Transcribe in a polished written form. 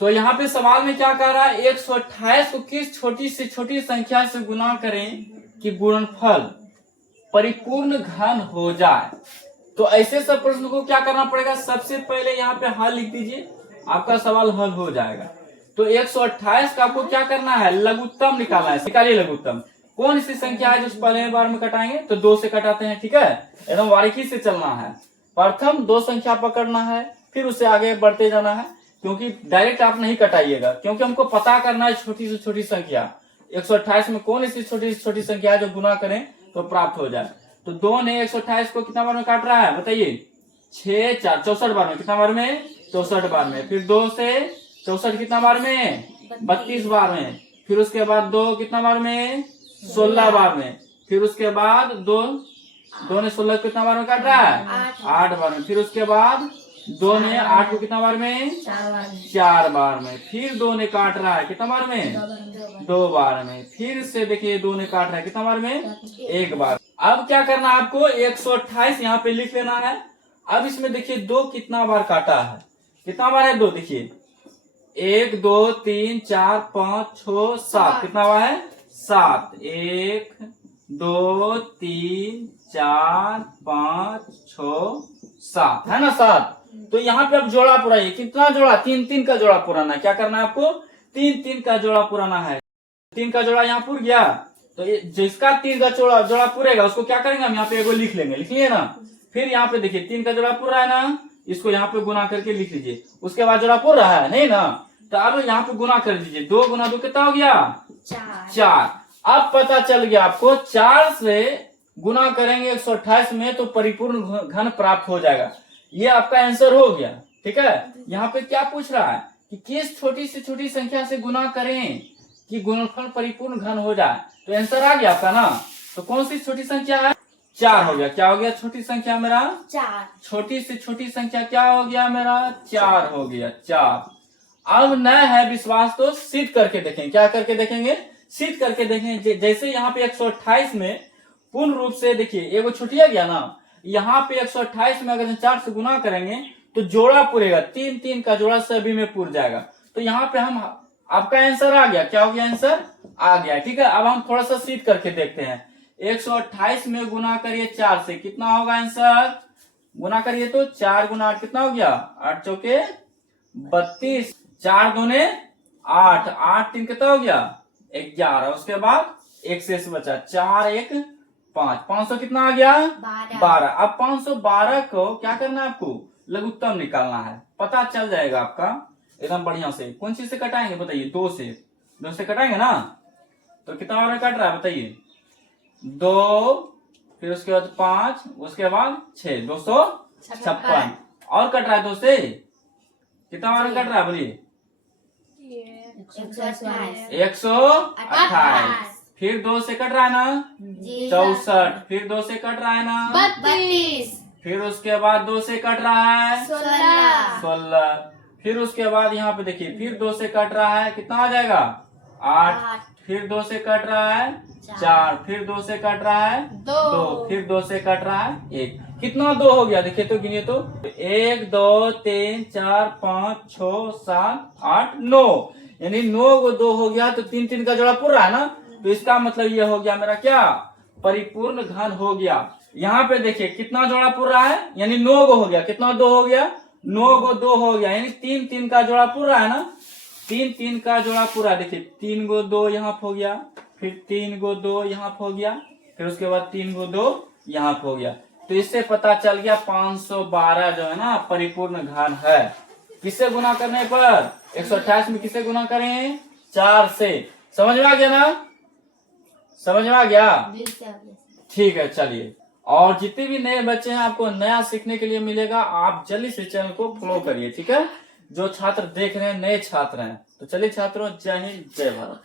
तो यहाँ पे सवाल में क्या कह रहा है, 128 को किस छोटी से छोटी संख्या से गुना करें कि गुणनफल परिपूर्ण घन हो जाए। तो ऐसे सब प्रश्न को क्या करना पड़ेगा, सबसे पहले यहाँ पे हल लिख दीजिए, आपका सवाल हल हो जाएगा। तो 128 का आपको क्या करना है, लघुत्तम निकालना है। निकालिए लघुत्तम, कौन सी संख्या है जो पहले बार में कटाएंगे, तो 2 से कटाते हैं, ठीक है, एकदम बारीकी से चलना है। प्रथम 2 संख्या पकड़ना है, फिर उससे आगे बढ़ते जाना है, क्योंकि डायरेक्ट आप नहीं कटाइएगा, क्योंकि हमको पता करना है छोटी से छोटी संख्या। 128 में कौन सी छोटी से छोटी संख्या है जो गुना करें तो प्राप्त हो जाए। तो 2 ने 128 को कितना बार में काट रहा है बताइए, 6 4 64 बार में, कितना बार में 64 बार में। फिर 2 से 64 कितना बार में 32 बार में। फिर उसके बाद 2 कितना बार में 16 बार में। फिर उसके बाद 2 ने 16 कितना बार में काट रहा है 8 बार में। फिर उसके बाद 2 ने 8 को कितना बार में 4 बार में। फिर 2 ने काट रहा है कितना बार में 2 बार में। फिर से देखिए 2 ने काट रहा है कितना बार में 1 बार। अब क्या करना है आपको, 128 यहाँ पे लिख लेना है। अब इसमें देखिए 2 कितना बार काटा है, कितना बार है 2, देखिए 1 2 3 4 5 6 7, कितना बार है 7। 1 2 3 4 5 6 7 है ना, 7। तो यहाँ पे अब जोड़ा पुराइए, कितना जोड़ा 3 3 का जोड़ा पुराना है। क्या करना है आपको, 3 3 का जोड़ा पुराना है। 3 का जोड़ा यहाँ पुर गया, तो जिसका 3 का जोड़ा पुरेगा उसको क्या करेंगे हम यहाँ पे एगो लिख लेंगे, लिख लिए ना। फिर यहाँ पे देखिए 3 का जोड़ा पुर रहा है ना, इसको यहाँ पे गुना करके लिख लीजिए। उसके बाद जोड़ा पुर रहा है नहीं ना, तो अब यहाँ पे गुना कर दीजिए। 2 गुना 2 कितना हो गया 4। अब पता चल गया आपको, 4 से गुना करेंगे 128 में तो परिपूर्ण घन प्राप्त हो जाएगा। ये आपका आंसर हो गया, ठीक है। यहाँ पे क्या पूछ रहा है कि किस छोटी से छोटी संख्या से गुना करें कि गुणनफल परिपूर्ण घन हो जाए। तो आंसर आ गया आपका ना। तो कौन सी छोटी संख्या है, 4 हो गया। क्या हो गया छोटी संख्या मेरा 4। छोटी से छोटी संख्या क्या हो गया मेरा 4 हो गया 4। अब न है विश्वास तो सिद्ध करके देखेंगे। क्या करके देखेंगे, सिद्ध करके देखेंगे। जैसे यहाँ पे 128 में पूर्ण रूप से देखिए एगो छुटिया गया ना, यहाँ पे 128 में अगर 4 से गुना करेंगे तो जोड़ा पुरेगा, 3 3 का जोड़ा सभी में पुर जाएगा। तो यहाँ पे हम आपका आंसर आ गया। क्या हो गया, आंसर आ गया, ठीक है। अब हम थोड़ा सा सिद्ध करके देखते हैं। 128 में गुना करिए 4 से, कितना होगा आंसर, गुना करिए तो 4 गुना 8 कितना हो गया 8 चौके 32। 4 दूने 8, 8 3 कितना हो गया 11। उसके बाद 1 शेष बचा, 4 1 5, 500 कितना आ गया 12। अब 512 को क्या करना है आपको, लघुत्तम निकालना है। पता चल जाएगा आपका एकदम बढ़िया से। कौन चीज से कटाएंगे बताइए, 2 से कटाएंगे ना। तो कितना बार में कट रहा है बताइए, 2, फिर उसके बाद 5, उसके बाद 6, 256। और कट रहा है 2 से, कितना बार में कट रहा है बोलिए 128। फिर 2 से कट रहा है ना 64। फिर 2 से कट रहा है ना 32। फिर उसके बाद 2 से कट रहा है 16। फिर उसके बाद यहाँ पे देखिए फिर 2 से कट रहा है, कितना आ जाएगा 8। फिर 2 से कट रहा है 4। फिर 2 से कट रहा है 2। फिर 2 से कट रहा है 1। कितना 2 हो गया देखिए तो, गिनिए तो 1 2 3 4 5 6 7 8 9, यानी 9 को 2 हो गया। तो 3 3 का जोड़ा पुर रहा है ना, तो इसका मतलब ये हो गया मेरा क्या, परिपूर्ण घन हो गया। यहाँ पे देखिए कितना जोड़ा पुर रहा है, यानी 9 को हो गया, कितना 2 हो गया 9 को 2 हो गया, यानी 3 3 का जोड़ा पुर रहा है ना, 3 3 का जोड़ा पूरा। देखिए 3 को 2 यहाँ हो गया, फिर 3 को 2 यहाँ हो गया, फिर उसके बाद 3 को 2 यहाँ हो गया। तो इससे पता चल गया 512 जो है ना परिपूर्ण घन है। किससे गुना करने पर, 128 में किससे गुना करें 4 से। समझ में आ गया ना, समझ में आ गया, ठीक है। चलिए, और जितने भी नए बच्चे हैं आपको नया सीखने के लिए मिलेगा, आप जल्दी से चैनल को फॉलो करिए, ठीक है। जो छात्र देख रहे हैं नए छात्र हैं, तो चलिए छात्रों, जय हिंद जय भारत।